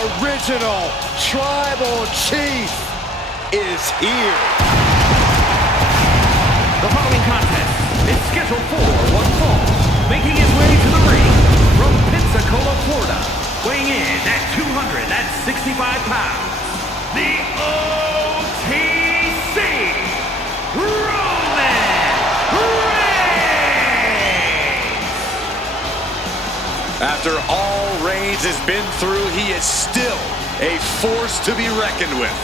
original Tribal Chief is here. The following contest is scheduled for one fall. Making his way to the ring from Pensacola, Florida, weighing in at 265 pounds, the OTC, Roman Reigns! After all Reigns has been through, he is still a force to be reckoned with.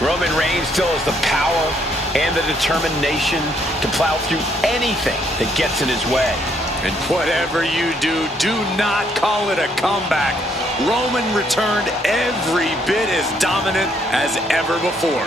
Roman Reigns still has the power and the determination to plow through anything that gets in his way. And whatever you do, do not call it a comeback. Roman returned every bit as dominant as ever before.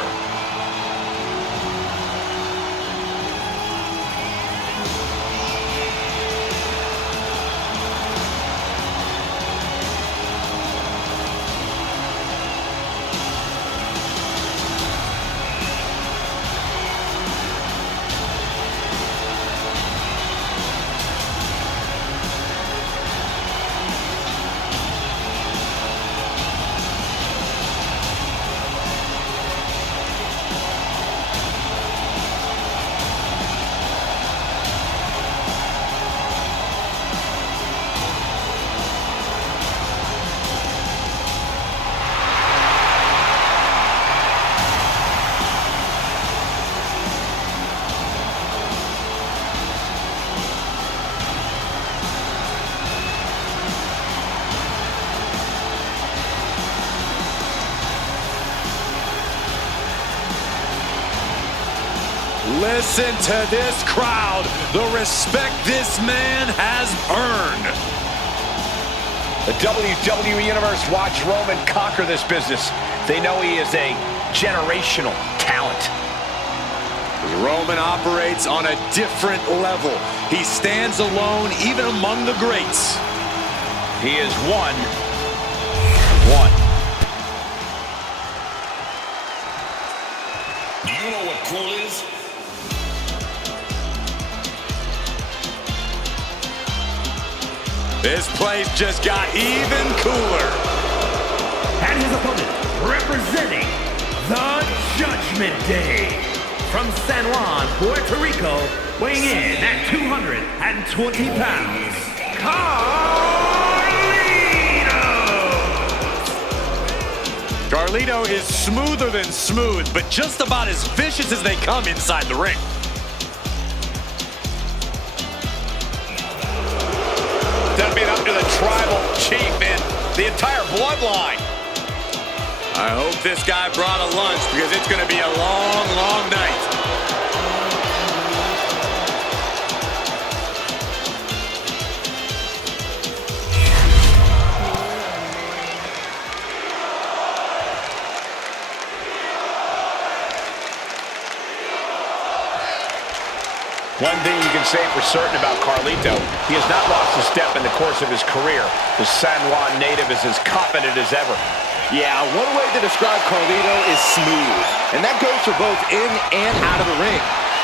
Listen to this crowd, the respect this man has earned. The WWE Universe watched Roman conquer this business. They know he is a generational talent. Roman operates on a different level. He stands alone even among the greats. He is one. Do you know what cool is? This place just got even cooler. And his opponent, representing the Judgment Day, from San Juan, Puerto Rico, weighing in at 220 pounds, Carlito! Carlito is smoother than smooth, but just about as vicious as they come inside the ring. That'll be up to the Tribal Chief and the entire bloodline. I hope this guy brought a lunch because it's going to be a long, long night. One thing you can say for certain about Carlito, he has not lost a step in the course of his career. The San Juan native is as confident as ever. Yeah, one way to describe Carlito is smooth, and that goes for both in and out of the ring.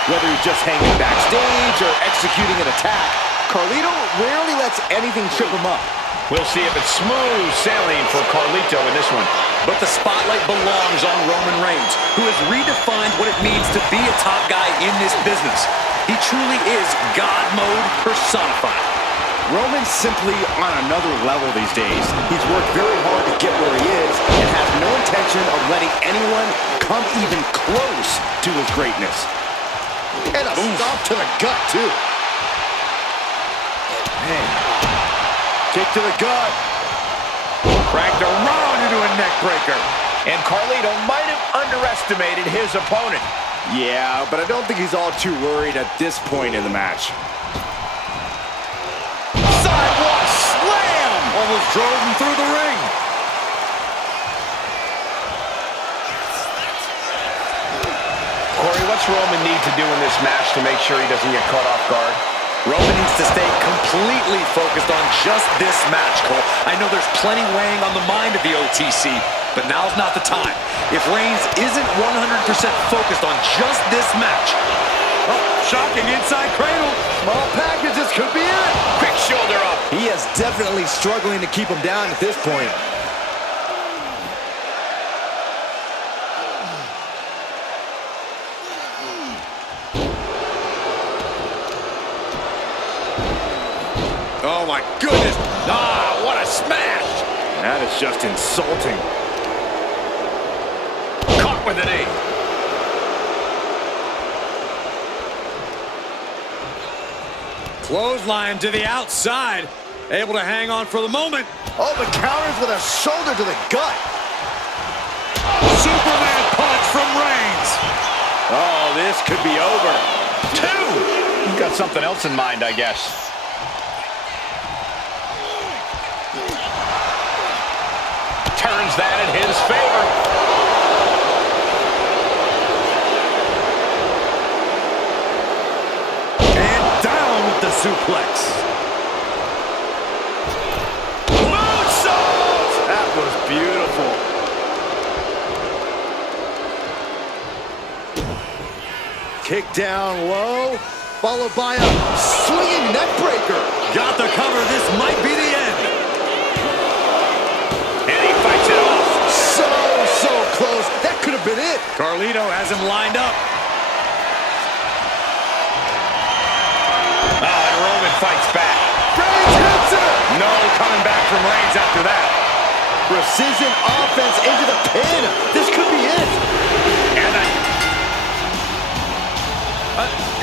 Whether he's just hanging backstage or executing an attack, Carlito rarely lets anything trip him up. We'll see if it's smooth sailing for Carlito in this one. But the spotlight belongs on Roman Reigns, who has redefined what it means to be a top guy in this business. He truly is God mode personified. Roman's simply on another level these days. He's worked very hard to get where he is and has no intention of letting anyone come even close to his greatness. And a stomp to the gut, too. Man. Kick to the gut. Cracked around into a neck breaker. And Carlito might have underestimated his opponent. Yeah, but I don't think he's all too worried at this point in the match. Sidewalk slam! Almost drove him through the ring. Corey, what's Roman need to do in this match to make sure he doesn't get caught off guard? Roman needs to stay completely focused on just this match, Cole. I know there's plenty weighing on the mind of the OTC, but now's not the time. If Reigns isn't 100% focused on just this match. Oh, shocking inside cradle. Small packages could be it. Quick shoulder up. He is definitely struggling to keep him down at this point. my goodness. Ah, what a smash. That is just insulting. Caught with an knee. Clothesline to the outside. Able to hang on for the moment. Oh, the counters with a shoulder to the gut. Superman punch from Reigns. Oh, this could be over. 2. He's got something else in mind, I guess. Turns that in his favor. And down with the suplex. Moonsault! That was beautiful. Kick down low, followed by a swinging neck breaker. Got the cover. This might be the end. And he fights it off. So close. That could have been it. Carlito has him lined up. Oh, and Roman fights back. Reigns hits it. No coming back from Reigns after that. Precision offense into the pin. This could be it.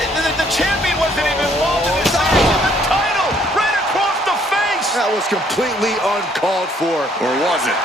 And the champion wasn't even involved in this match. And the title right across the face. That was completely uncalled for. Or was it?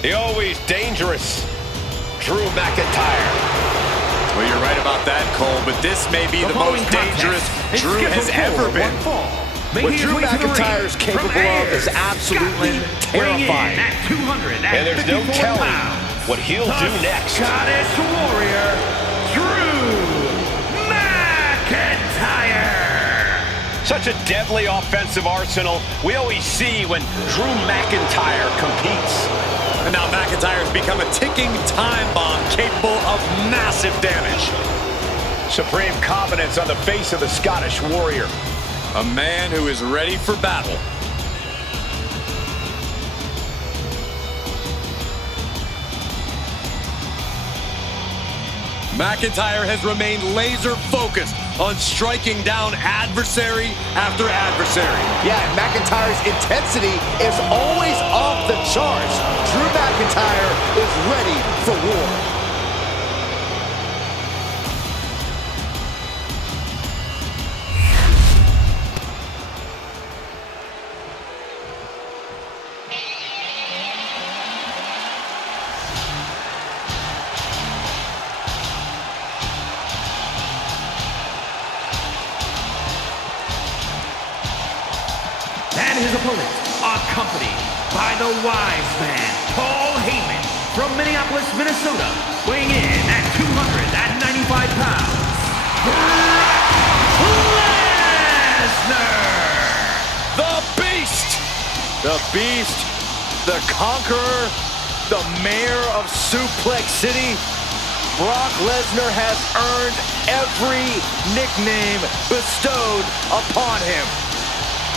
The always dangerous Drew McIntyre. Well, you're right about that, Cole, but this may be the most dangerous Drew has ever been. What Drew McIntyre is capable of is absolutely terrifying. And there's no telling what he'll do next. Scottish Warrior, Drew McIntyre. Such a deadly offensive arsenal we always see when Drew McIntyre competes. And now McIntyre's become a ticking time bomb capable of massive damage. Supreme confidence on the face of the Scottish Warrior. A man who is ready for battle. McIntyre has remained laser focused on striking down adversary after adversary. Yeah, and McIntyre's intensity is always off the charts. Drew McIntyre is ready for war. And his opponent, accompanied by the wise man, Paul Heyman, from Minneapolis, Minnesota, weighing in at 295 pounds, Lesnar! The Beast! The Beast, the Conqueror, the Mayor of Suplex City. Brock Lesnar has earned every nickname bestowed upon him.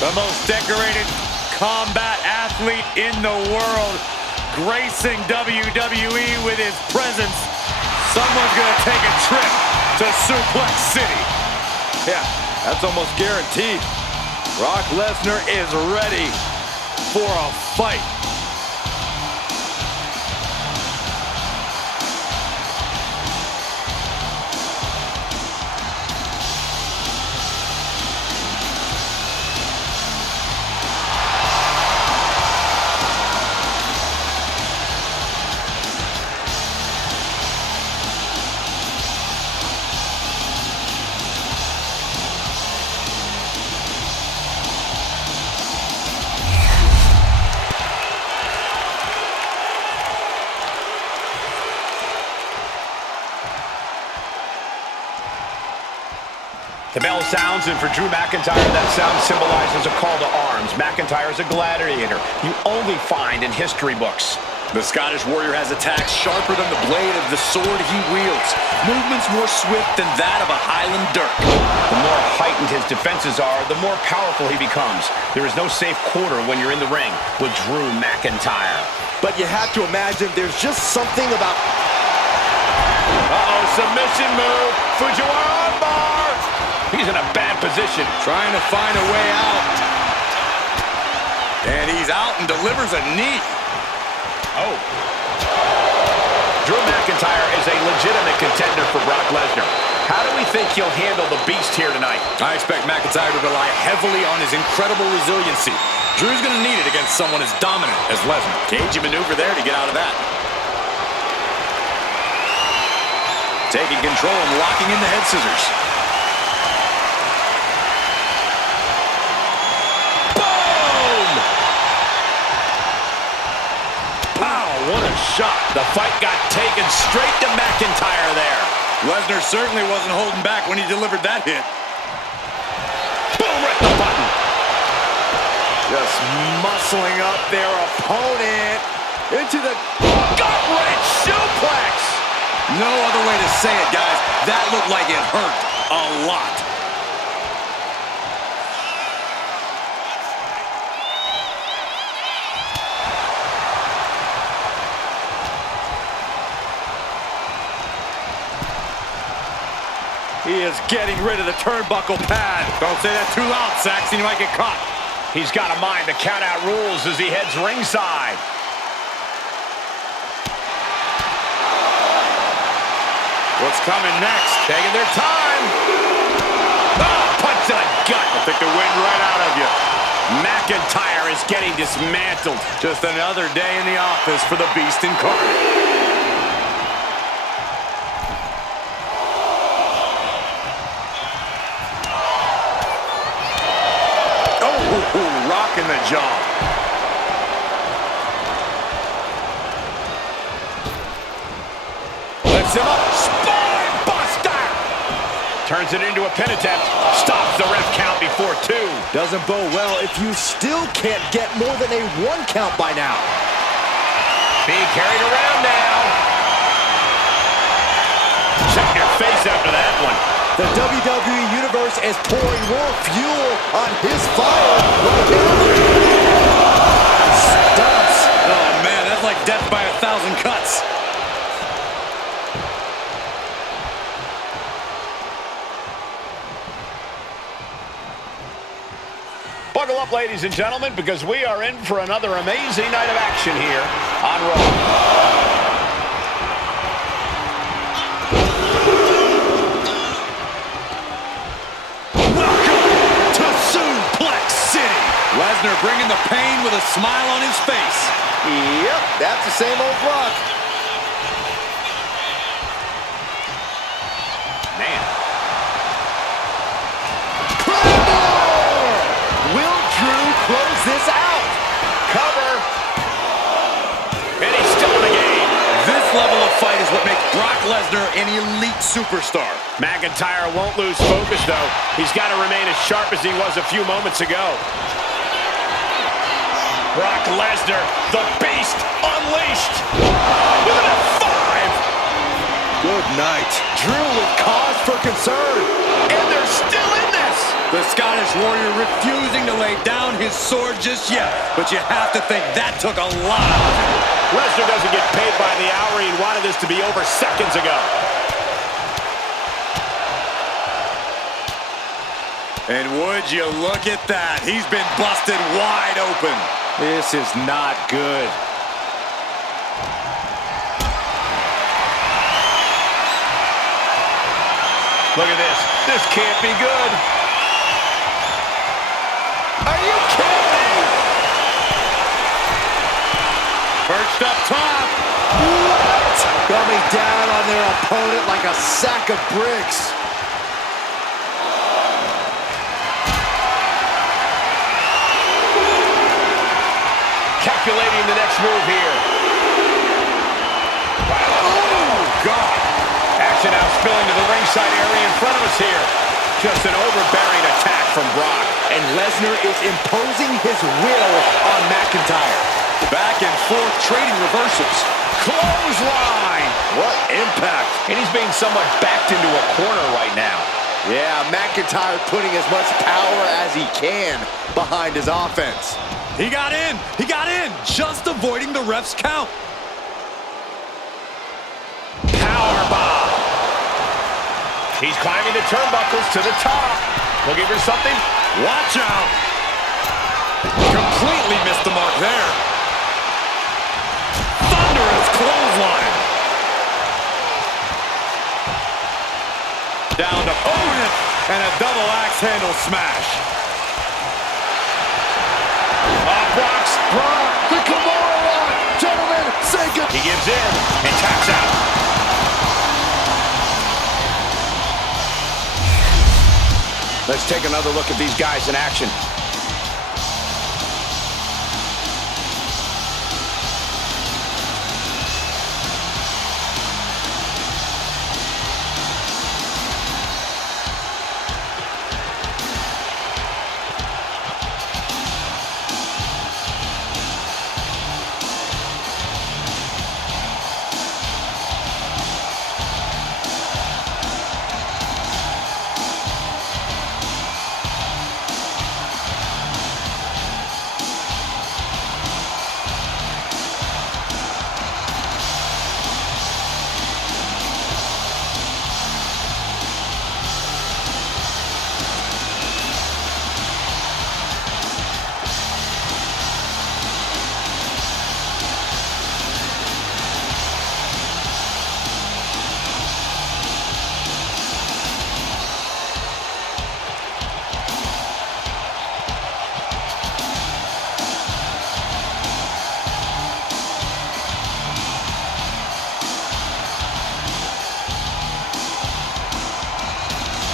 The most decorated combat athlete in the world, gracing WWE with his presence. Someone's gonna take a trip to Suplex City. Yeah, that's almost guaranteed. Brock Lesnar is ready for a fight. The bell sounds, and for Drew McIntyre, that sound symbolizes a call to arms. McIntyre is a gladiator you only find in history books. The Scottish Warrior has attacks sharper than the blade of the sword he wields. Movements more swift than that of a Highland dirk. The more heightened his defenses are, the more powerful he becomes. There is no safe quarter when you're in the ring with Drew McIntyre. But you have to imagine there's just something about... Uh-oh, submission move. Fujiwara armbar. He's in a bad position. Trying to find a way out. And he's out and delivers a knee. Oh. Drew McIntyre is a legitimate contender for Brock Lesnar. How do we think he'll handle the beast here tonight? I expect McIntyre to rely heavily on his incredible resiliency. Drew's going to need it against someone as dominant as Lesnar. Cagey maneuver there to get out of that. Taking control and locking in the head scissors. Boom! Pow, what a shot. The fight got taken straight to McIntyre there. Lesnar certainly wasn't holding back when he delivered that hit. Boom, right in the button. Just muscling up their opponent into the gut-wrench suplex. No other way to say it, guys. That looked like it hurt a lot. He is getting rid of the turnbuckle pad. Don't say that too loud, Saxon. You might get caught. He's got a mind to count out rules as he heads ringside. What's coming next? Taking their time. Oh, punch to the gut. I'll take the wind right out of you. McIntyre is getting dismantled. Just another day in the office for the Beast incarnate. Oh, rocking the jaw. Lifts him up. Spine buster. Turns it into a pin attempt. Stops the ref count before 2. Doesn't bode well if you still can't get more than a 1 count by now. Being carried around now. Check your face after that one. The WWE Universe is pouring more fuel on his fire right now. Stunts. Oh, man, that's like death by 1,000 cuts. Buckle up, ladies and gentlemen, because we are in for another amazing night of action here on Raw. Lesnar bringing the pain with a smile on his face. Yep, that's the same old Brock. Man. Will Drew close this out? Cover. And he's still in the game. This level of fight is what makes Brock Lesnar an elite superstar. McIntyre won't lose focus, though. He's got to remain as sharp as he was a few moments ago. Brock Lesnar, the Beast, unleashed with an F5. Good night. Drew with cause for concern. And they're still in this. The Scottish Warrior refusing to lay down his sword just yet. But you have to think that took a lot out of him. Lesnar doesn't get paid by the hour. He wanted this to be over seconds ago. And would you look at that? He's been busted wide open. This is not good. Look at this. This can't be good. Are you kidding me? Perched up top. What? Coming down on their opponent like a sack of bricks. Calculating the next move here. Wow. Oh, God. Action now spilling to the ringside area in front of us here. just an overbearing attack from Brock. And Lesnar is imposing his will on McIntyre. Back and forth, trading reversals. Clothesline! What impact. And he's being somewhat backed into a corner right now. Yeah, McIntyre putting as much power as he can behind his offense. He got in. He got in. Just avoiding the ref's count. Powerbomb. He's climbing the turnbuckles to the top. Looking for something? Watch out. Completely missed the mark there. Thunderous clothesline. Down to opponent. And a double axe handle smash. Brock, the Kimura line. Gentlemen, say good. He gives in and taps out. Let's take another look at these guys in action.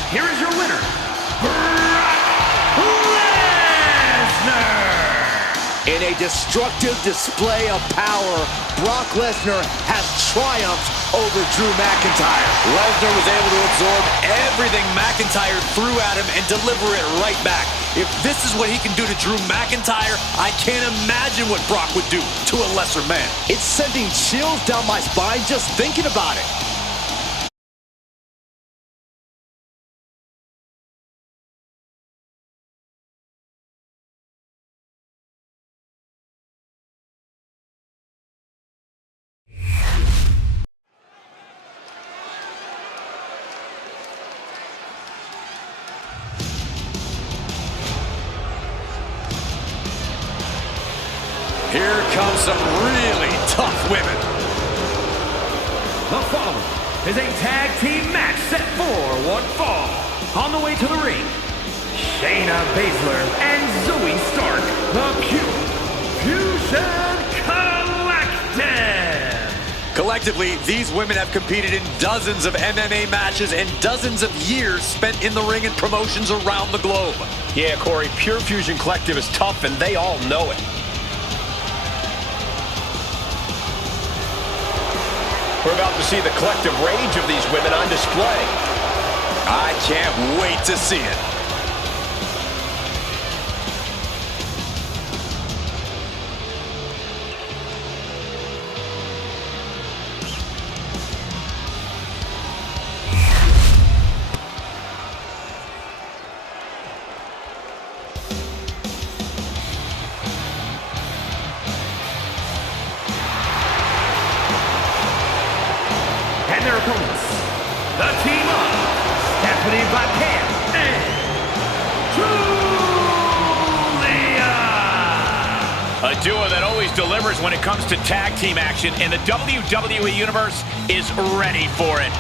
Here is your winner, Brock Lesnar! In a destructive display of power, Brock Lesnar has triumphed over Drew McIntyre. Lesnar was able to absorb everything McIntyre threw at him and deliver it right back. If this is what he can do to Drew McIntyre, I can't imagine what Brock would do to a lesser man. It's sending chills down my spine just thinking about it. Here comes some really tough women. The following is a tag team match set for one fall. On the way to the ring, Shayna Baszler and Zoe Stark, the Pure Fusion Collective. Collectively, these women have competed in dozens of MMA matches and dozens of years spent in the ring and promotions around the globe. Yeah, Corey, Pure Fusion Collective is tough, and they all know it. We're about to see the collective rage of these women on display. I can't wait to see it. And their opponents, the team of Vaquer and Giulia. A duo that always delivers when it comes to tag team action, and the WWE Universe is ready for it.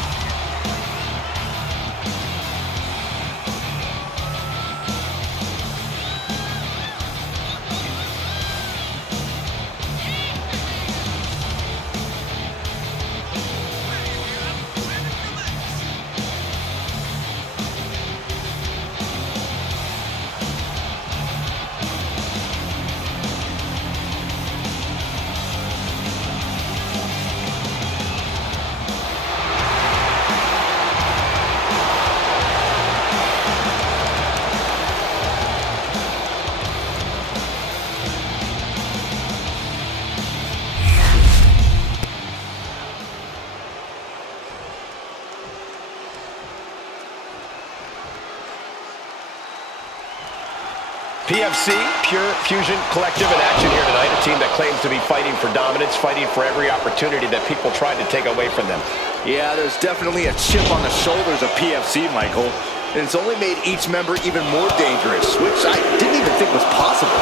P.F.C, Pure Fusion Collective in action here tonight. A team that claims to be fighting for dominance, fighting for every opportunity that people tried to take away from them. Yeah, there's definitely a chip on the shoulders of P.F.C, Michael. And it's only made each member even more dangerous, which I didn't even think was possible.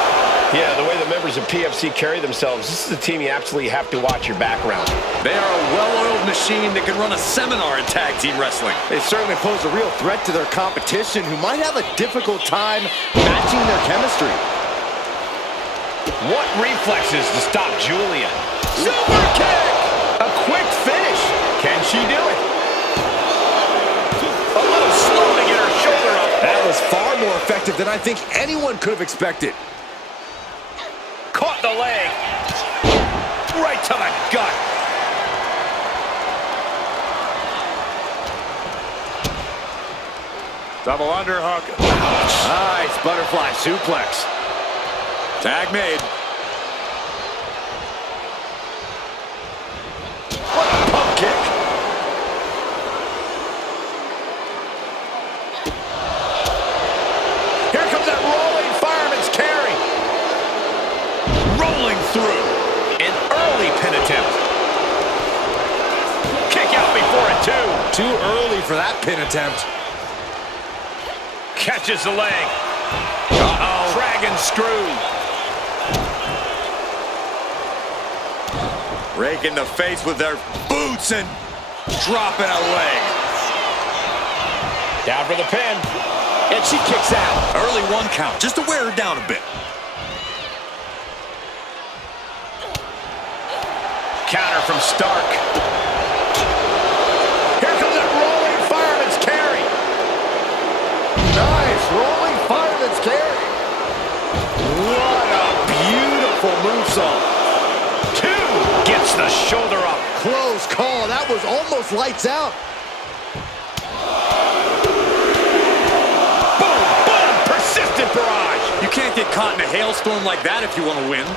Yeah, the way the members of P.F.C carry themselves, this is a team you absolutely have to watch your background. They are a well-oiled machine that can run a seminar in tag team wrestling. They certainly pose a real threat to their competition, who might have a difficult time matching their chemistry. What reflexes to stop Giulia? Super kick! A quick finish. Can she do it? A little slow to get her shoulder up. That was far more effective than I think anyone could have expected. Caught the leg. Right to the gut. Double underhook. Nice butterfly suplex. Tag made. What a pump kick. Here comes that rolling fireman's carry. Rolling through. An early pin attempt. Kick out before a two. Too early for that pin attempt. Catches the leg. Uh-oh. Dragon screw. Rake in the face with their boots and dropping a leg. Down for the pin. And she kicks out. Early one count, just to wear her down a bit. Counter from Stark. Here comes that rolling fireman's carry. Nice rolling fireman's carry. What a beautiful movesaw. Two gets the shoulder up. Close call. That was almost lights out. Boom, boom, persistent barrage. You can't get caught in a hailstorm like that if you want to win.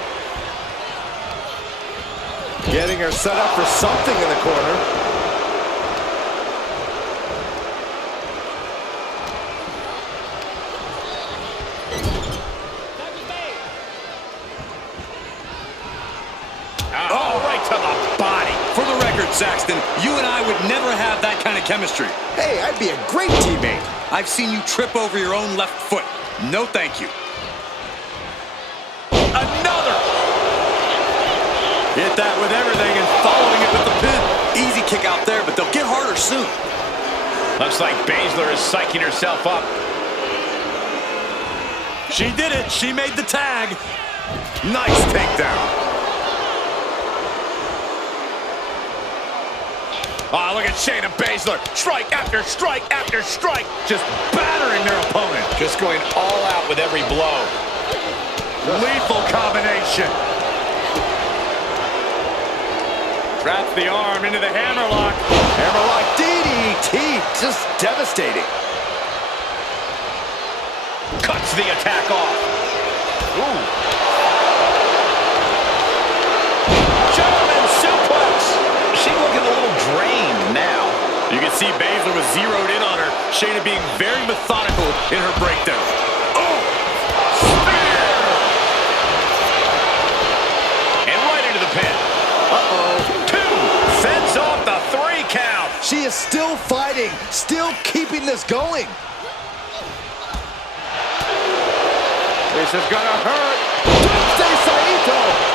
Getting her set up for something in the corner. Oh, right to the body. For the record, Saxton, you and I would never have that kind of chemistry. Hey, I'd be a great teammate. I've seen you trip over your own left foot. No thank you. Another. Hit that with everything and following it with the pin. Easy kick out there, but they'll get harder soon. Looks like Baszler is psyching herself up. She did it. She made the tag. Nice takedown. Oh, look at Shayna Baszler. Strike after strike after strike. Just battering their opponent. Just going all out with every blow. Lethal combination. Traps the arm into the hammerlock. Hammerlock DDT. Just devastating. Cuts the attack off. Ooh. German suplex. She's looking a little drained now. You can see Baszler was zeroed in on her. Shayna being very methodical in her breakdown. Oh! Spear! And right into the pin. Uh-oh. Two! Fends off the 3 count. She is still fighting, still keeping this going. This is gonna hurt. Doomsday Saito.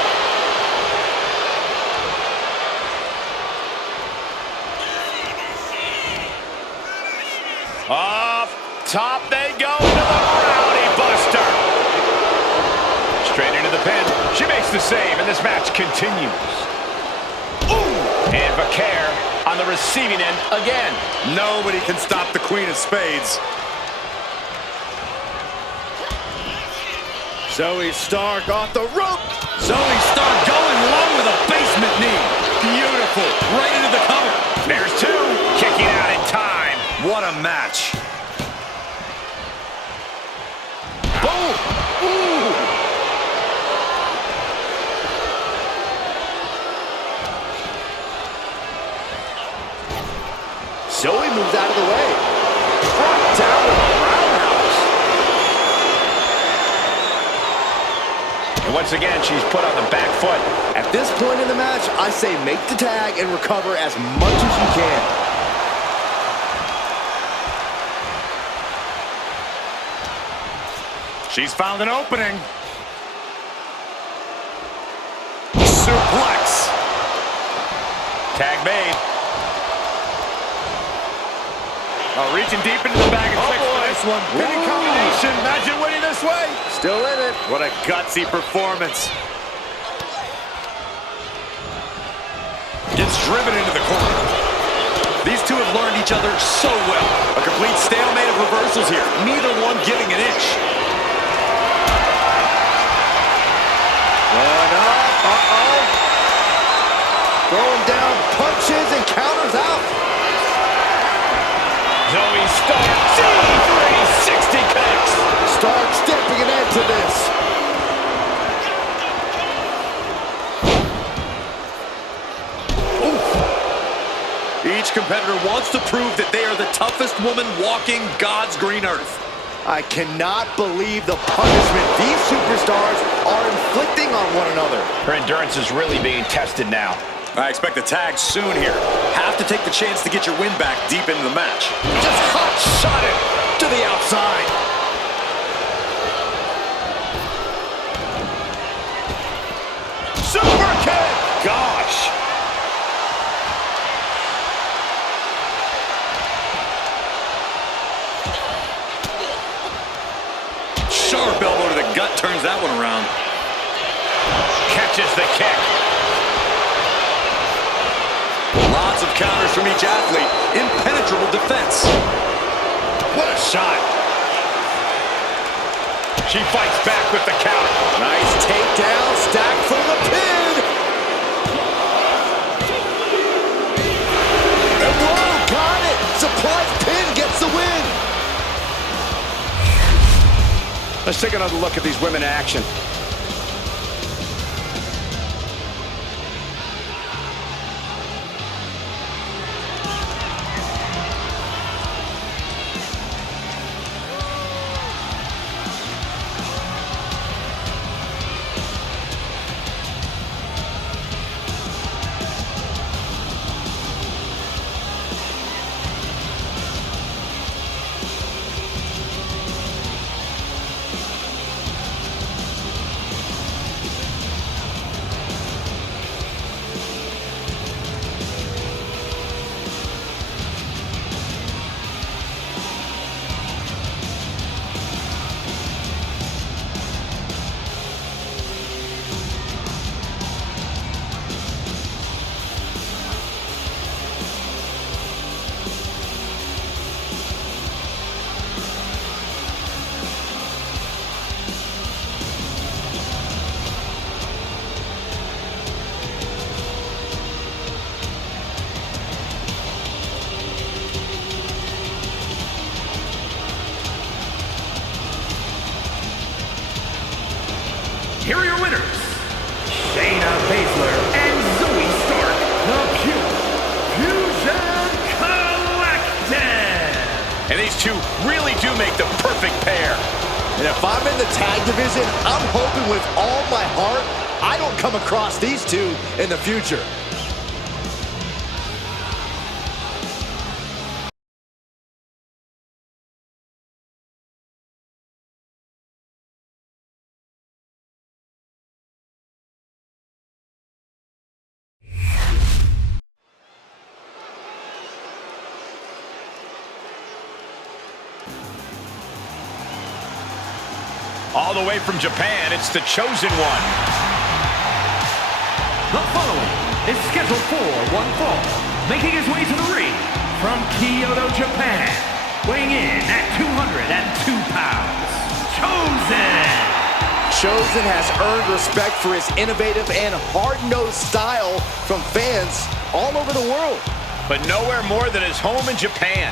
Up top they go into the Rowdy Buster. Straight into the pin. She makes the save, and this match continues. Ooh! And Vaquer on the receiving end again. Nobody can stop the Queen of Spades. Zoe Stark off the rope. Zoe Stark going long with a basement knee. Beautiful. Right into the cover. There's two. Kicking out in time. What a match. Boom. Ooh. Zoe moves out of the way. Front down with a roundhouse. once again, she's put on the back foot. At this point in the match, I say make the tag and recover as much as you can. She's found an opening. Suplex. Tag made. Oh, reaching deep into the bag and for this one. Pinning combination. Imagine winning this way. Still in it. What a gutsy performance. Gets driven into the corner. These two have learned each other so well. A complete stalemate of reversals here. Neither one giving an inch. Going up. Uh-oh. Throwing down punches and counters out. Zoe Stark. C360 kicks. Stark stepping an end to this. Each competitor wants to prove that they are the toughest woman walking God's green earth. I cannot believe the punishment these superstars are inflicting on one another. Her endurance is really being tested now. I expect a tag soon here. Have to take the chance to get your win back deep into the match. Just hot shot it to the outside. Super kick! Gosh! Sharp elbow to the gut turns that one around. Catches the kick. Lots of counters from each athlete. Impenetrable defense. What a shot. She fights back with the counter. Nice takedown, stack for the pin. And whoa, got it. Surprise pin gets the win. Let's take another look at these women in action. Here are your winners, Shayna Baszler and Zoe Stark, the Pure Fusion Collective. And these two really do make the perfect pair. And if I'm in the tag division, I'm hoping with all my heart I don't come across these two in the future. All the way from Japan, it's the Chosen One. The following is scheduled for one fall, making his way to the ring from Kyoto, Japan, weighing in at 202 pounds, Chosen! Chosen has earned respect for his innovative and hard-nosed style from fans all over the world. But nowhere more than his home in Japan.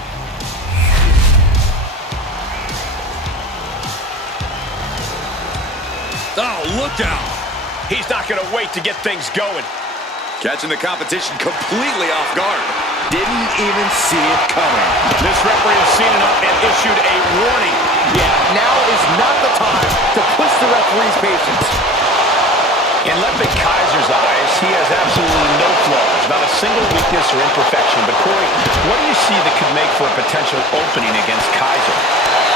Oh, look out! He's not going to wait to get things going. Catching the competition completely off guard. Didn't even see it coming. This referee has seen enough and issued a warning. Yeah, now is not the time to push the referee's patience. In Ludwig Kaiser's eyes, he has absolutely no flaws, not a single weakness or imperfection. But Corey, what do you see that could make for a potential opening against Kaiser?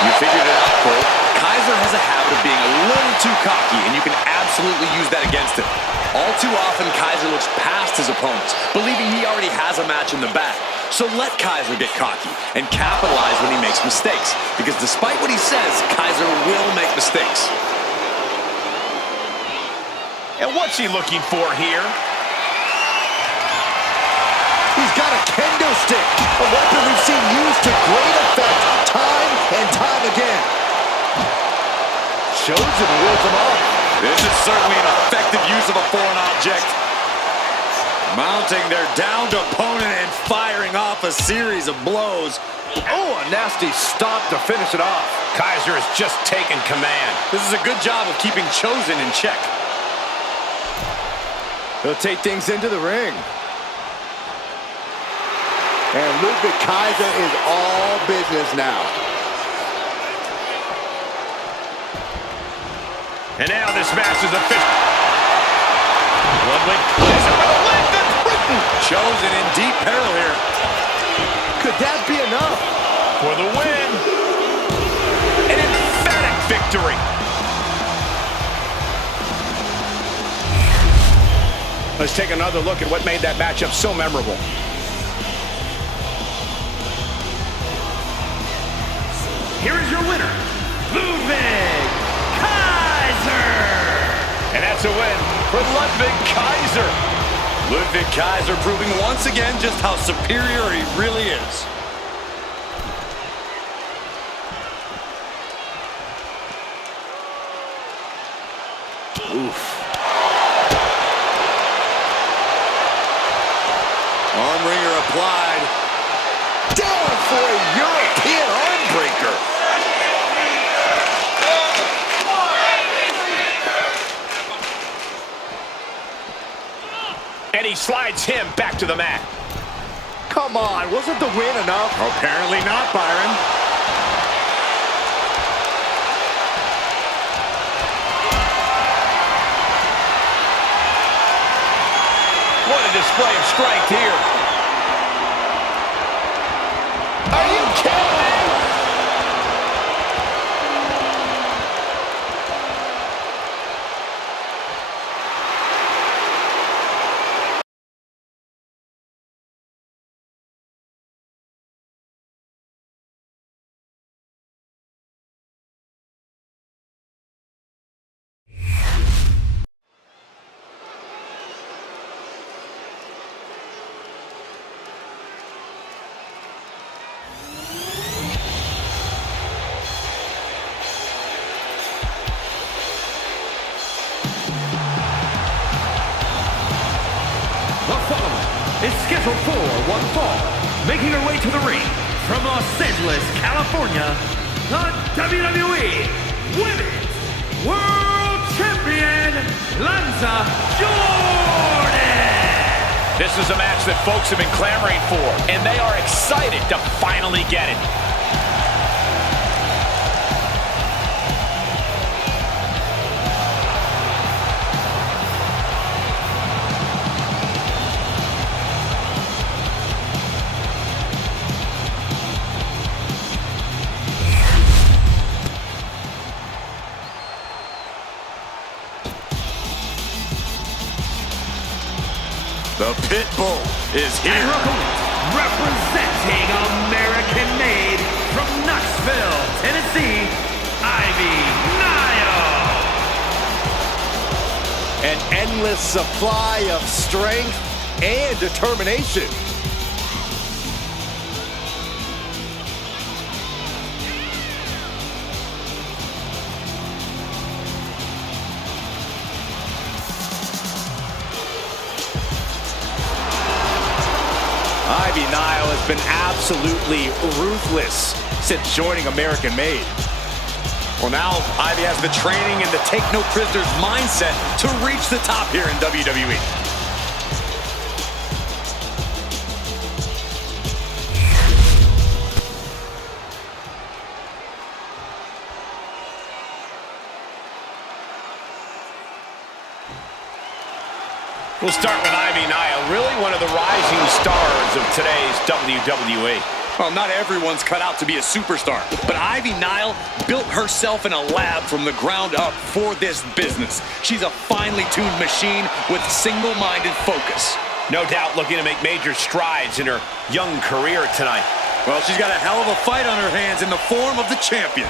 You figured it out, Cole. Kaiser has a habit of being a little too cocky, and you can absolutely use that against him. All too often, Kaiser looks past his opponents, believing he already has a match in the bag. So let Kaiser get cocky and capitalize when he makes mistakes, because despite what he says, Kaiser will make mistakes. And what's he looking for here? He's got a kendo stick, a weapon we've seen used to great effect time and time again. Chosen wields him off. This is certainly an effective use of a foreign object. Mounting their downed opponent and firing off a series of blows. Oh, a nasty stop to finish it off. Kaiser has just taken command. This is a good job of keeping Chosen in check. He'll take things into the ring. And Ludwig Kaiser is all business now. And now this match is official. Ludwig Kaiser with a leg that's written. Chosen in deep peril here. Could that be enough? For the win. An emphatic victory. Let's take another look at what made that matchup so memorable. Here is your winner, Ludwig Kaiser. And that's a win for Ludwig Kaiser. Ludwig Kaiser proving once again just how superior he really is. Oof. Arm wringer applied. Down for a European arm breaker. And he slides him back to the mat. Come on, wasn't the win enough? Apparently not, Byron. What a display of strength here. Are you kidding me? The following is scheduled for one fall, making her way to the ring from Los Angeles, California, the WWE Women's World Champion, Lanza Jordan. This is a match that folks have been clamoring for, and they are excited to finally get it. The Pit Bull is And here. her opponent, representing American-made from Knoxville, Tennessee, Ivy Nile. An endless supply of strength and determination. Ivy Nile has been absolutely ruthless since joining American Made. Well, now Ivy has the training and the take-no-prisoners mindset to reach the top here in WWE. We'll start with Nile, really one of the rising stars of today's WWE. Well, not everyone's cut out to be a superstar, but Nile built herself in a lab from the ground up for this business. She's a finely tuned machine with single-minded focus. No doubt looking to make major strides in her young career tonight. Well, she's got a hell of a fight on her hands in the form of the champion.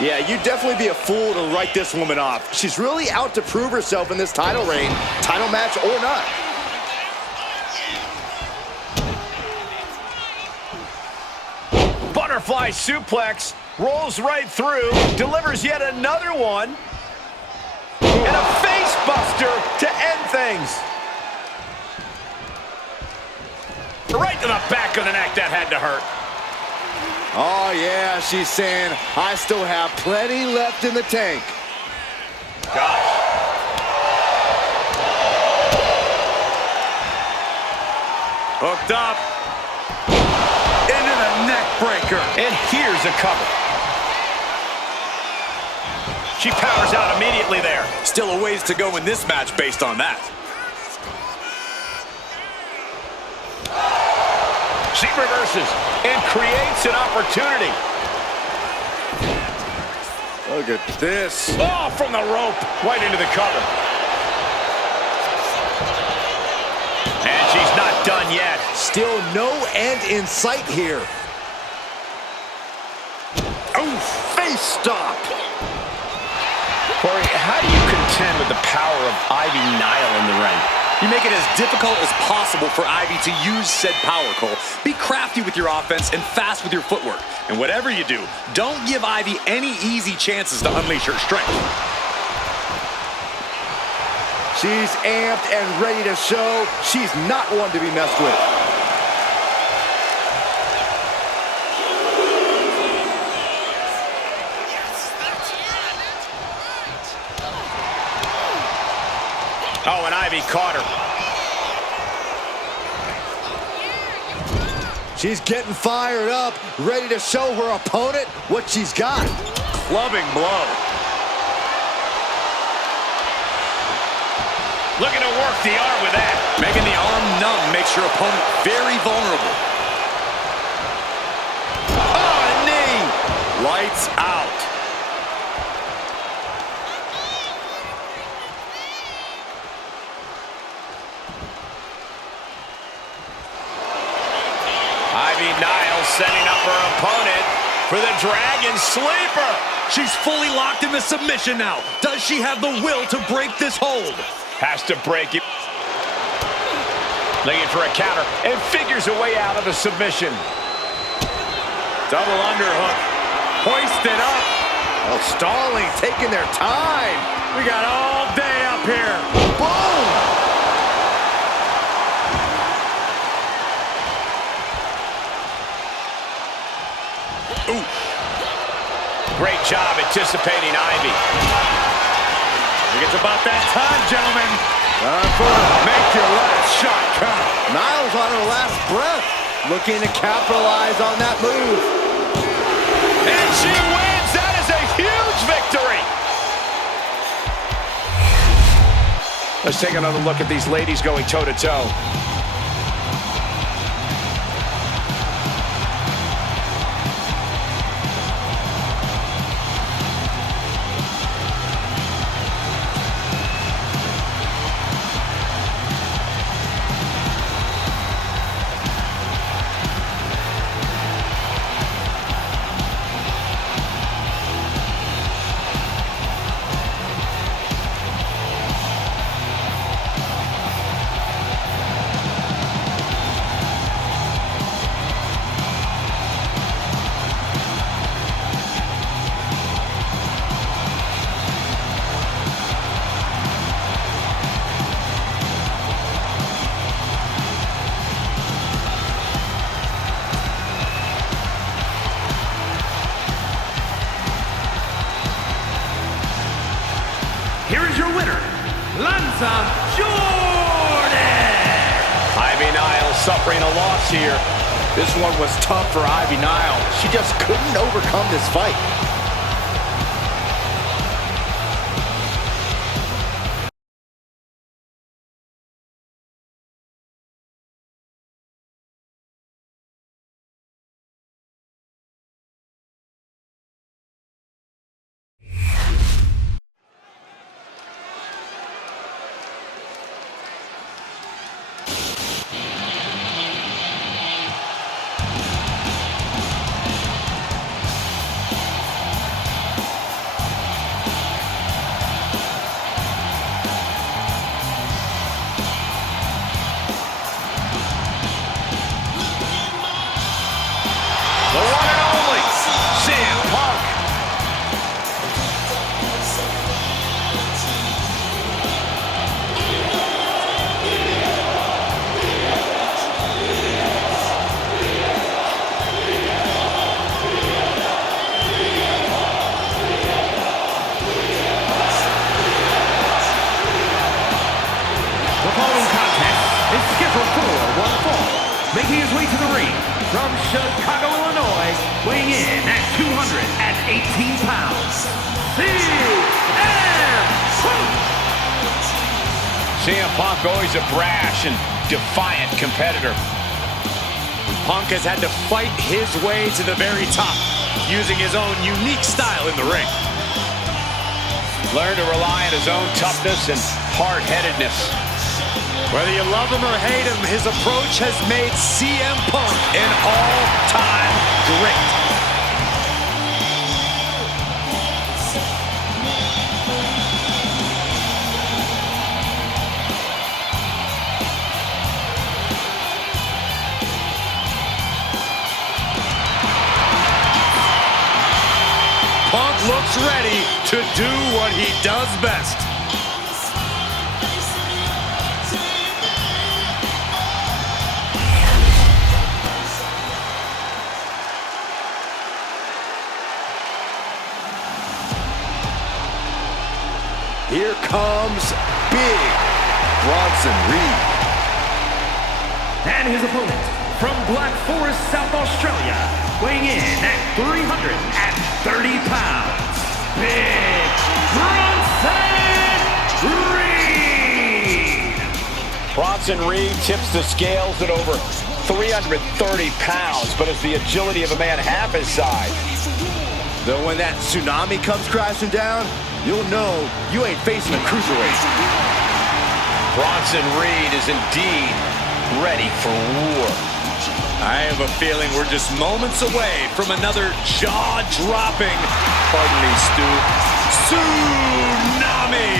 Yeah, you'd definitely be a fool to write this woman off. She's really out to prove herself in this title reign, title match or not. Butterfly suplex, rolls right through, delivers yet another one. And a face buster to end things. Right to the back of the neck, that had to hurt. Oh, yeah, she's saying, I still have plenty left in the tank. Gosh. Hooked up. Into the neck breaker. And here's a cover. She powers out immediately there. Still a ways to go in this match based on that. She reverses and creates an opportunity. Look at this. Oh, from the rope, right into the cover. And she's not done yet. Still no end in sight here. Oh, face stop. Corey, how do you contend with the power of Nile in the ring? You make it as difficult as possible for Ivy to use said power, Cole. Be crafty with your offense and fast with your footwork. And whatever you do, don't give Ivy any easy chances to unleash her strength. She's amped and ready to show she's not one to be messed with. Oh, and Ivy caught her. She's getting fired up, ready to show her opponent what she's got. Clubbing blow. Looking to work the arm with that. Making the arm numb makes your opponent very vulnerable. Oh, a knee. Lights out. Nile setting up her opponent for the Dragon Sleeper. She's fully locked in the submission now. Does she have the will to break this hold? Has to break it. Looking for a counter and figures a way out of the submission. Double underhook. Hoisted up. Oh, stalling, taking their time. We got all day up here. Boom! Ooh. Great job anticipating Ivy. I think it's about that time, gentlemen. Make your last shot count. Nile's on her last breath, looking to capitalize on that move. And she wins. That is a huge victory. Let's take another look at these ladies going toe-to-toe. Here is your winner, Lanza Jordan! Nile suffering a loss here. This one was tough for Nile. She just couldn't overcome this fight. The following contest is scheduled for one fall. Making his way to the ring from Chicago, Illinois, weighing in at 218 pounds, CM Punk, always a brash and defiant competitor. Punk has had to fight his way to the very top, using his own unique style in the ring. Learn to rely on his own toughness and hard-headedness. Whether you love him or hate him, his approach has made CM Punk an all-time great. Punk looks ready to do what he does best. Here comes big Bronson Reed. And his opponent from Black Forest, South Australia, weighing in at 330 pounds, Big Bronson Reed! Bronson Reed tips the scales at over 330 pounds, but has the agility of a man half his size. Though when that tsunami comes crashing down, you'll know you ain't facing a cruiserweight. Bronson Reed is indeed ready for war. I have a feeling we're just moments away from another jaw-dropping, pardon me, Stu, tsunami!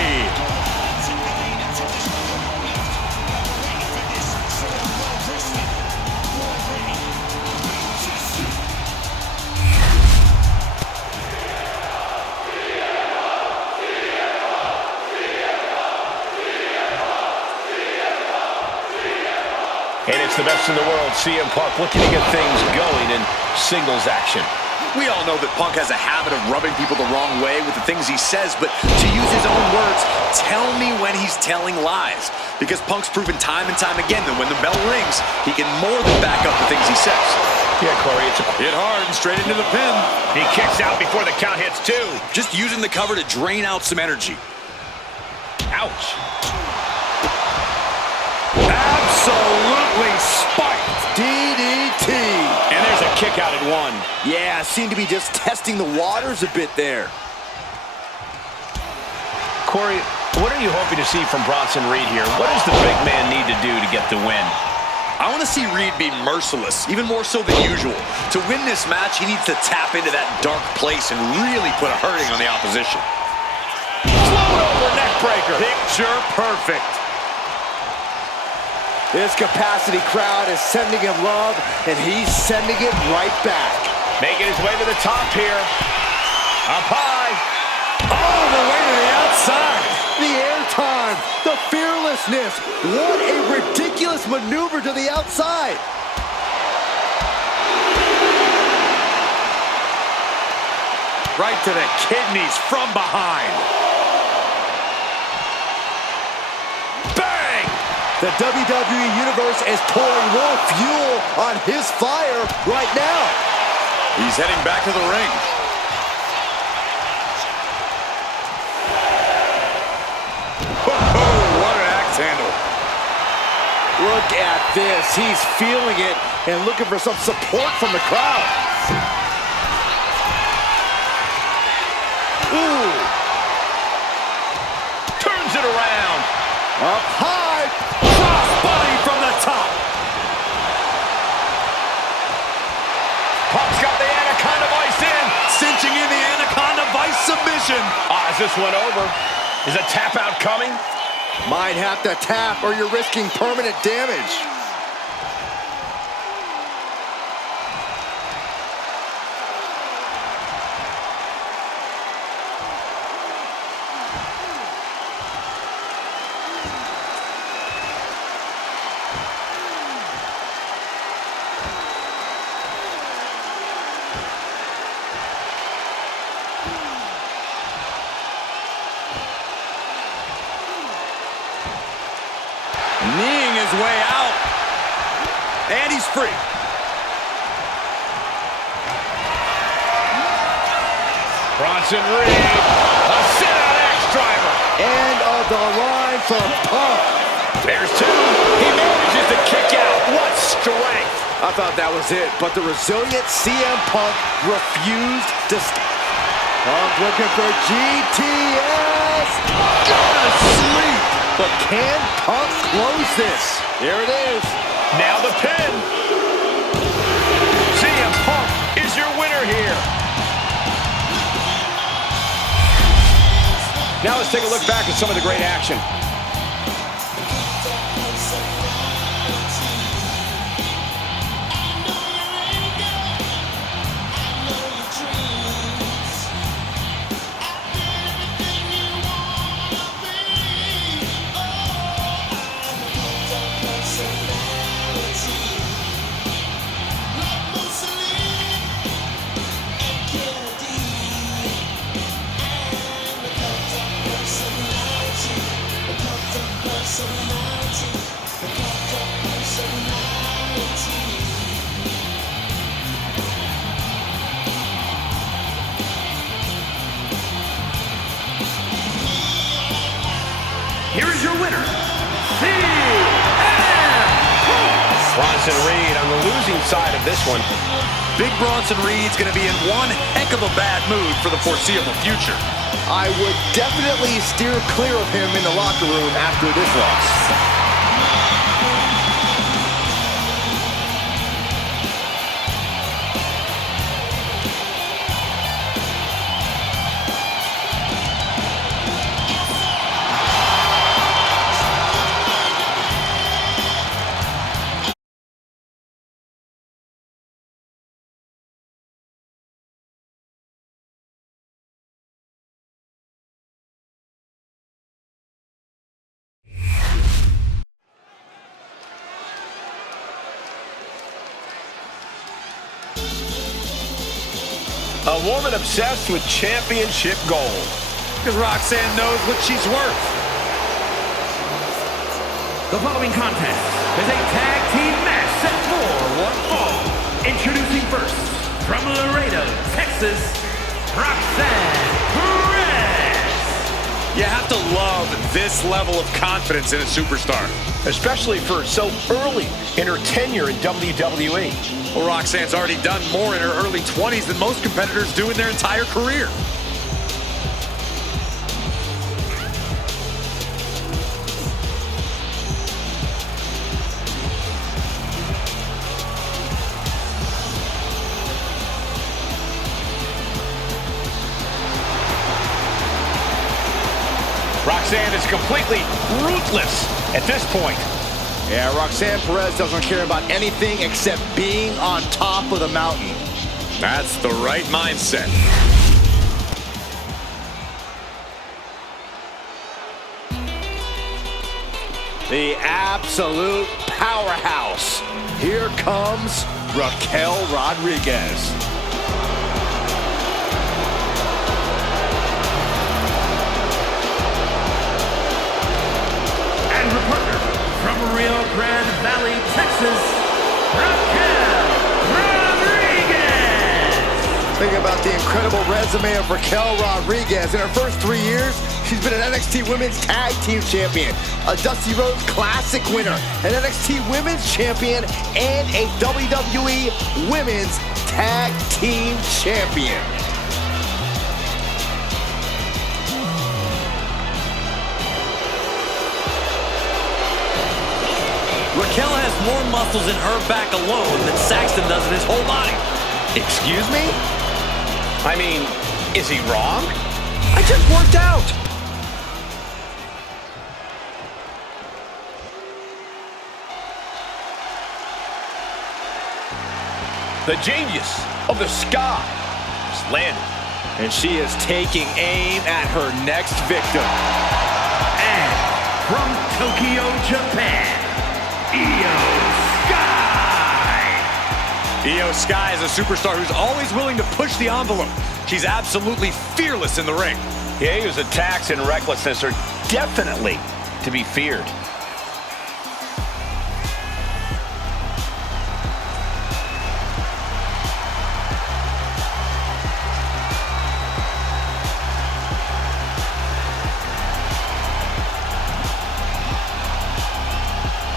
And it's the best in the world, CM Punk looking to get things going in singles action. We all know that Punk has a habit of rubbing people the wrong way with the things he says, but to use his own words, tell me when he's telling lies. Because Punk's proven time and time again that when the bell rings, he can more than back up the things he says. Yeah, Corey, it's a hit hard and straight into the pin. He kicks out before the count hits two. Just using the cover to drain out some energy. Ouch. Absolutely spiked DDT. And there's a kick out at one. Yeah, seemed to be just testing the waters a bit there. Corey, what are you hoping to see from Bronson Reed here? What does the big man need to do to get the win? I want to see Reed be merciless, even more so than usual. To win this match, he needs to tap into that dark place and really put a hurting on the opposition. Float over neck breaker. Picture perfect. This capacity crowd is sending him love, and he's sending it right back. Making his way to the top here. Up high. All the way to the outside. The airtime, the fearlessness. What a ridiculous maneuver to the outside. Right to the kidneys from behind. The WWE Universe is pouring more fuel on his fire right now. He's heading back to the ring. Oh, what an axe handle. Look at this. He's feeling it and looking for some support from the crowd. Ooh. Turns it around. Up high. Body from the top. Punk's got the Anaconda Vice in. Cinching in the Anaconda Vice submission. Is this one over? Is a tap out coming? Might have to tap or you're risking permanent damage. Kneeing his way out. And he's free. Bronson Reed, a sit-out X-driver. End of the line from Punk. There's two. He manages to kick out. What strength. I thought that was it, but the resilient CM Punk refused to stop. Punk looking for GTS. Gonna sleep. But can Punk close this? Here it is. Now the pin. CM Punk is your winner here. Now let's take a look back at some of the great action. Here is your winner, CM Bronson Reed on the losing side of this one. Big Bronson Reed's going to be in one heck of a bad mood for the foreseeable future. I would definitely steer clear of him in the locker room after this loss. A woman obsessed with championship gold. Because Roxanne knows what she's worth. The following contest is a tag team match set for one fall. Introducing first, from Laredo, Texas, Roxanne Perez. You have to love this level of confidence in a superstar. Especially for so early in her tenure in WWE. Well, Roxanne's already done more in her early 20s than most competitors do in their entire career. Roxanne is completely ruthless at this point. Yeah, Roxanne Perez doesn't care about anything except being on top of the mountain. That's the right mindset. The absolute powerhouse. Here comes Raquel Rodriguez. And her partner, from Rio Grande Valley, Texas, Raquel Rodriguez. Think about the incredible resume of Raquel Rodriguez. In her first 3 years, she's been an NXT Women's Tag Team Champion, a Dusty Rhodes Classic winner, an NXT Women's Champion, and a WWE Women's Tag Team Champion. Raquel has more muscles in her back alone than Saxton does in his whole body. Excuse me? I mean, is he wrong? I just worked out. The genius of the sky is landed. And she is taking aim at her next victim. And from Tokyo, Japan, Io Sky. Io Sky is a superstar who's always willing to push the envelope. She's absolutely fearless in the ring. Yeah, Io's attacks and recklessness are definitely to be feared.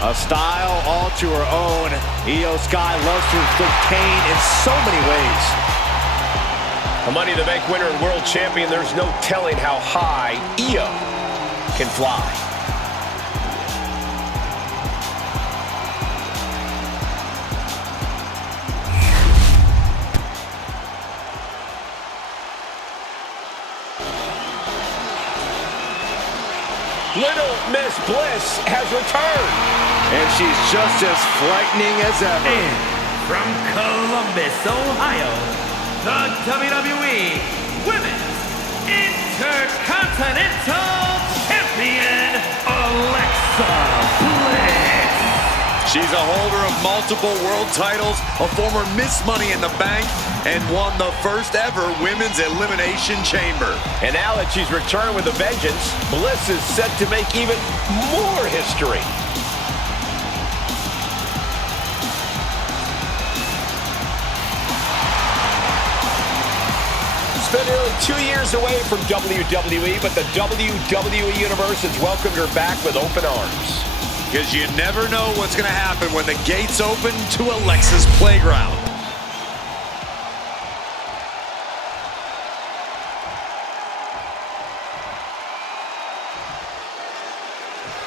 A style all to her own. Io Sky loves to inflict pain in so many ways. A Money in the Bank winner and world champion, there's no telling how high Io can fly. Little Miss Bliss has returned. And she's just as frightening as ever. And from Columbus, Ohio, the WWE Women's Intercontinental Champion, Alexa Bliss. She's a holder of multiple world titles, a former Miss Money in the Bank, and won the first ever Women's Elimination Chamber. And now that she's returned with a vengeance, Bliss is set to make even more history. It's been nearly 2 years away from WWE, but the WWE Universe has welcomed her back with open arms. Because you never know what's going to happen when the gates open to Alexa's playground.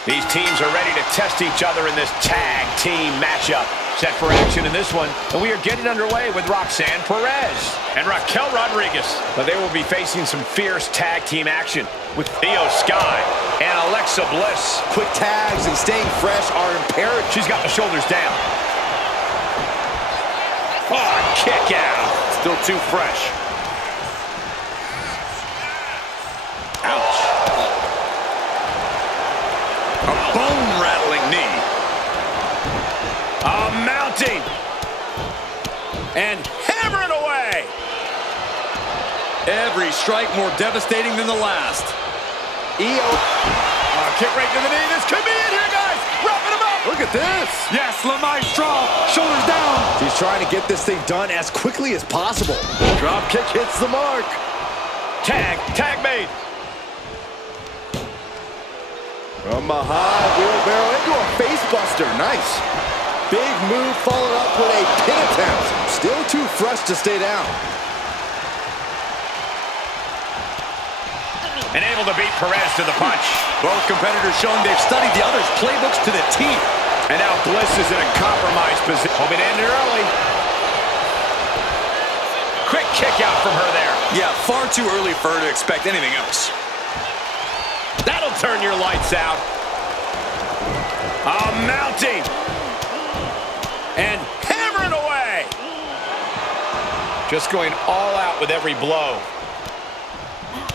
These teams are ready to test each other in this tag team matchup. Set for action in this one, and we are getting underway with Roxanne Perez and Raquel Rodriguez. But they will be facing some fierce tag team action with Io Sky and Alexa Bliss. Quick tags and staying fresh are imperative. She's got the shoulders down. Oh, kick out. Still too fresh. Ouch. A bone-rattling knee. Mounting. And hammering away. Every strike more devastating than the last. Io. Kick right to the knee. This could be it here, guys. Wrapping him up. Look at this. Yes, La Maestro. Shoulders down. She's trying to get this thing done as quickly as possible. Drop kick hits the mark. Tag made. From behind, wheelbarrow into a face buster. Nice. Big move followed up with a pin attempt. Still too fresh to stay down. And able to beat Perez to the punch. Both competitors showing they've studied the other's playbooks to the team. And now Bliss is in a compromised position. Hoping to end it early. Quick kick out from her there. Yeah, far too early for her to expect anything else. That'll turn your lights out. Mounting. And hammering away. Just going all out with every blow.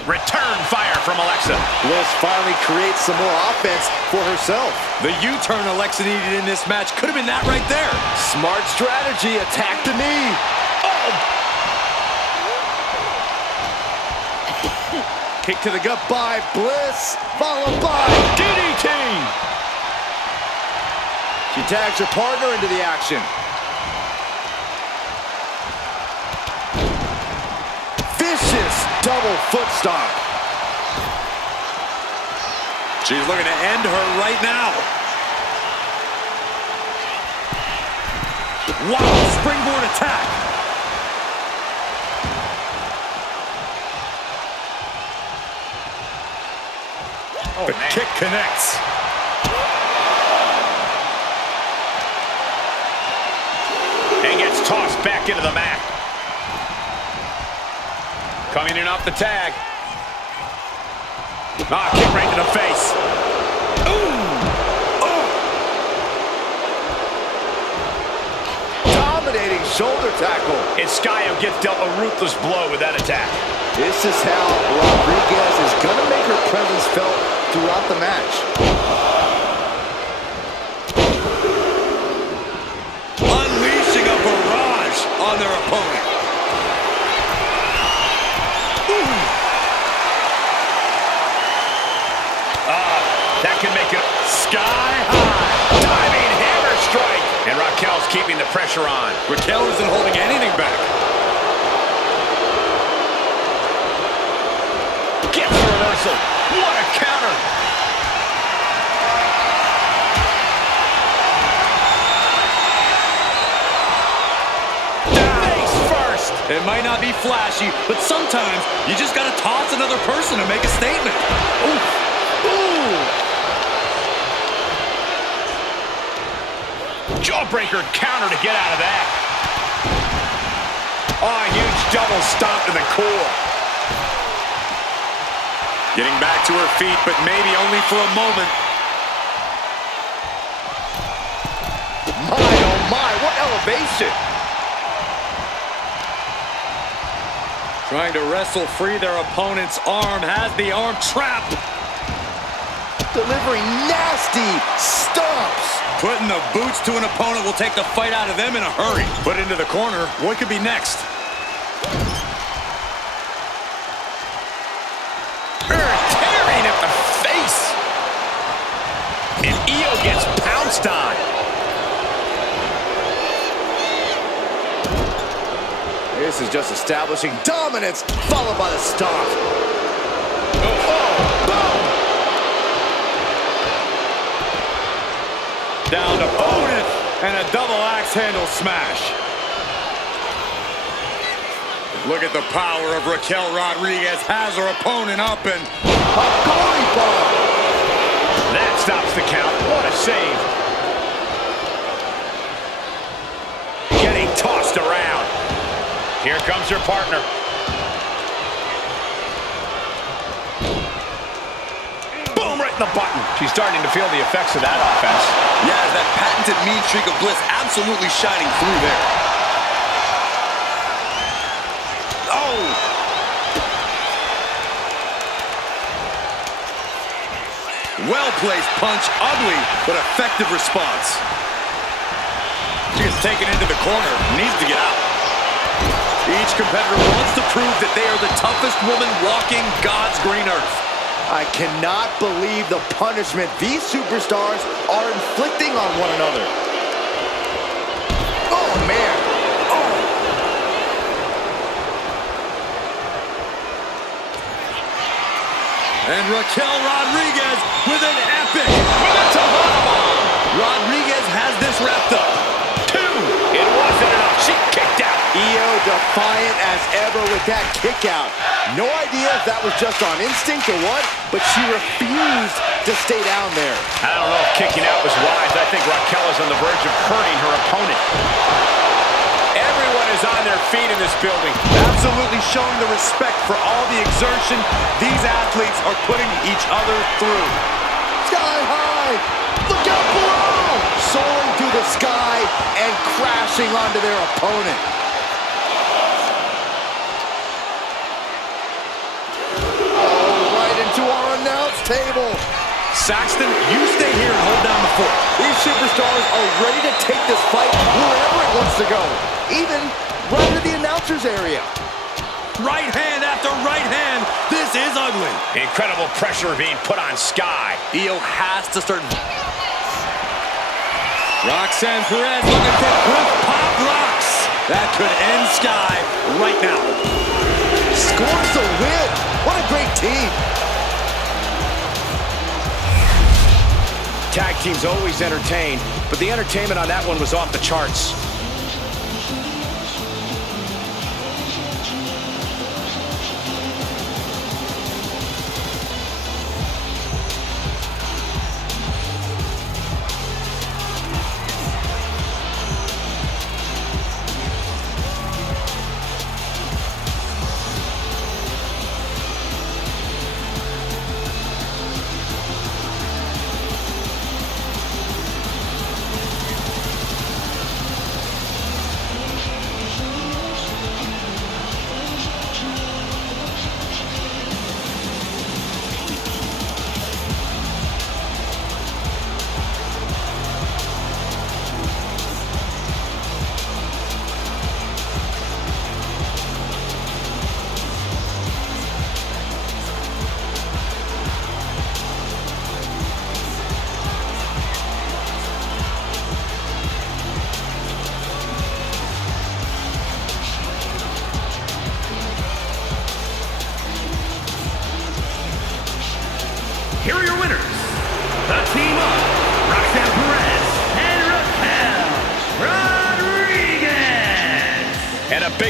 Return fire from Alexa. Bliss finally creates some more offense for herself. The U-turn Alexa needed in this match could have been that right there. Smart strategy. Attack the knee. Kick to the gut by Bliss, followed by DDT. She tags her partner into the action. Vicious double foot stomp. She's looking to end her right now. Wow, springboard attack. The kick connects. And gets tossed back into the mat. Coming in off the tag. Kick right to the face. Dominating shoulder tackle. And Skyo gets dealt a ruthless blow with that attack. This is how Rodriguez is going to make her presence felt throughout the match. Unleashing a barrage on their opponent. That can make it sky high. Diving hammer strike. And Raquel's keeping the pressure on. Raquel isn't holding anything back. Gets the reversal. What a counter. It might not be flashy, but sometimes you just gotta toss another person to make a statement. Ooh. Ooh. Jawbreaker counter to get out of that. Oh, a huge double stomp to the core. Getting back to her feet, but maybe only for a moment. My, oh my, what elevation. Trying to wrestle free their opponent's arm, has the arm trapped. Delivering nasty stomps. Putting the boots to an opponent will take the fight out of them in a hurry. Put into the corner. What could be next? Tearing at the face. And Io gets pounced on. This is just establishing dominance, followed by the stomp. Down to opponent and a double axe handle smash. Look at the power of Raquel Rodriguez. Has her opponent up and a goalie bomb. That stops the count. What a save. Getting tossed around. Here comes her partner. Boom, right in the button. She's starting to feel the effects of that offense. yeah, that patented mean streak of Bliss absolutely shining through there. Oh! Well-placed punch, ugly, but effective response. She gets taken into the corner, needs to get out. Each competitor wants to prove that they are the toughest woman walking God's green earth. I cannot believe the punishment these superstars are inflicting on one another. Oh, man. Oh. And Raquel Rodriguez with an epic. With a Tejana bomb. Rodriguez has this wrapped up. 2. It wasn't enough. She kicked out. Io defiant as ever with that kick out. No idea if that was just on instinct or what, but she refused to stay down there. I don't know if kicking out was wise. I think Raquel is on the verge of hurting her opponent. Everyone is on their feet in this building. Absolutely showing the respect for all the exertion these athletes are putting each other through. Sky high! Look out below! Soaring through the sky and crashing onto their opponent. To our announce table. Saxton, you stay here and hold down the fort. These superstars are ready to take this fight wherever it wants to go, even right to the announcer's area. Right hand after right hand. This is ugly. Incredible pressure being put on Sky. Io has to start. Roxanne Perez looking for quick pop rocks. That could end Sky right now. Scores the win. What a great team. Tag teams always entertain, but the entertainment on that one was off the charts.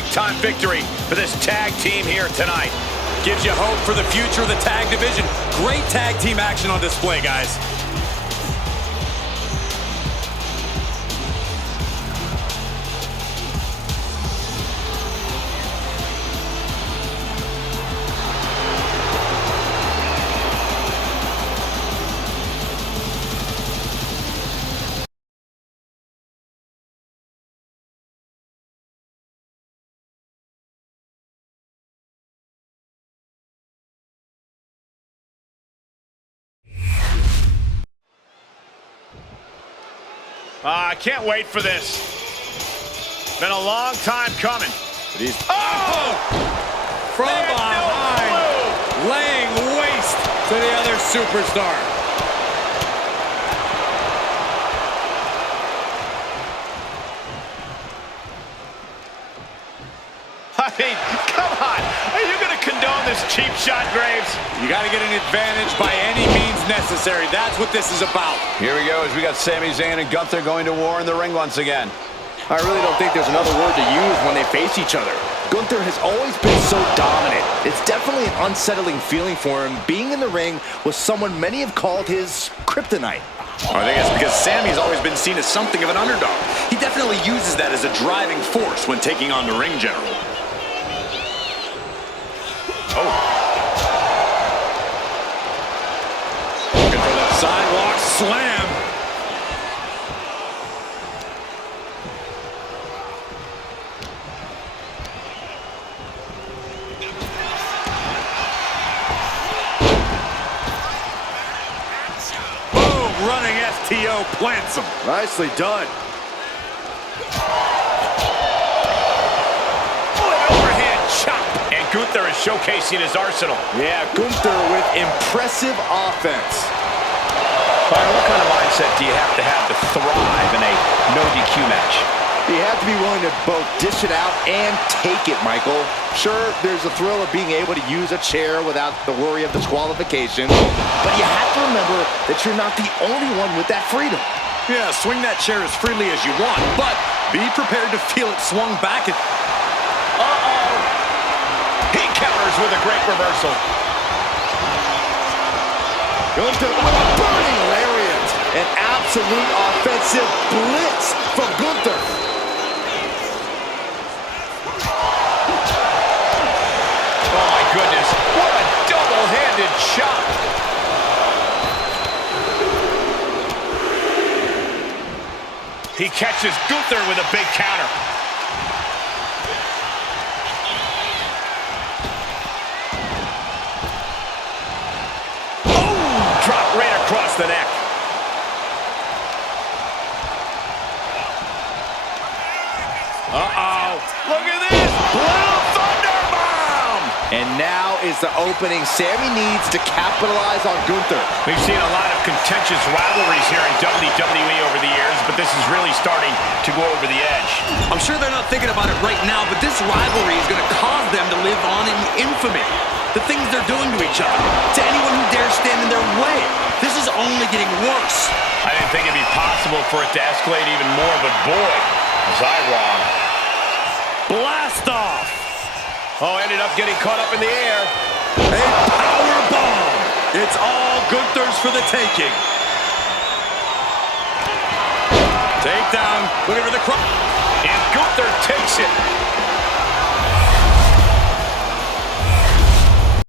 big-time victory for this tag team here tonight. Gives you hope for the future of the tag division. Great tag team action on display, guys. I can't wait for this. Been a long time coming. Oh! From behind, laying waste to the other superstar. I mean, come on. Are you going to condone this cheap shot, Graves? You got to get an advantage by any means necessary. That's what this is about. Here we go as we got Sami, Zayn, and Gunther going to war in the ring once again. I really don't think there's another word to use when they face each other. Gunther has always been so dominant. It's definitely an unsettling feeling for him being in the ring with someone many have called his kryptonite. I think it's because Sami's always been seen as something of an underdog. He definitely uses that as a driving force when taking on the ring general. Looking for that sidewalk slam. Boom, running STO plants him. Nicely done. Gunther is showcasing his arsenal. Yeah, Gunther with impressive offense. Byron, what kind of mindset do you have to thrive in a no DQ match? You have to be willing to both dish it out and take it, Michael. Sure, there's a thrill of being able to use a chair without the worry of disqualification, but you have to remember that you're not the only one with that freedom. Yeah, swing that chair as freely as you want, but be prepared to feel it swung back. He counters with a great reversal. Gunther with a burning lariat. An absolute offensive blitz from Gunther. Oh my goodness, what a double-handed shot. He catches Gunther with a big counter. Across the neck. Look at this! Blue Thunderbomb! And now is the opening Sami needs to capitalize on Gunther. We've seen a lot of contentious rivalries here in WWE over the years, but this is really starting to go over the edge. I'm sure they're not thinking about it right now, but this rivalry is going to cause them to live on in infamy. The things they're doing to each other, to anyone who dares stand in their way. This is only getting worse. I didn't think it'd be possible for it to escalate even more, but boy, was I wrong. Blast off! Oh, ended up getting caught up in the air. A power bomb! It's all Gunther's for the taking. Takedown. Looking for the cross. And Gunther takes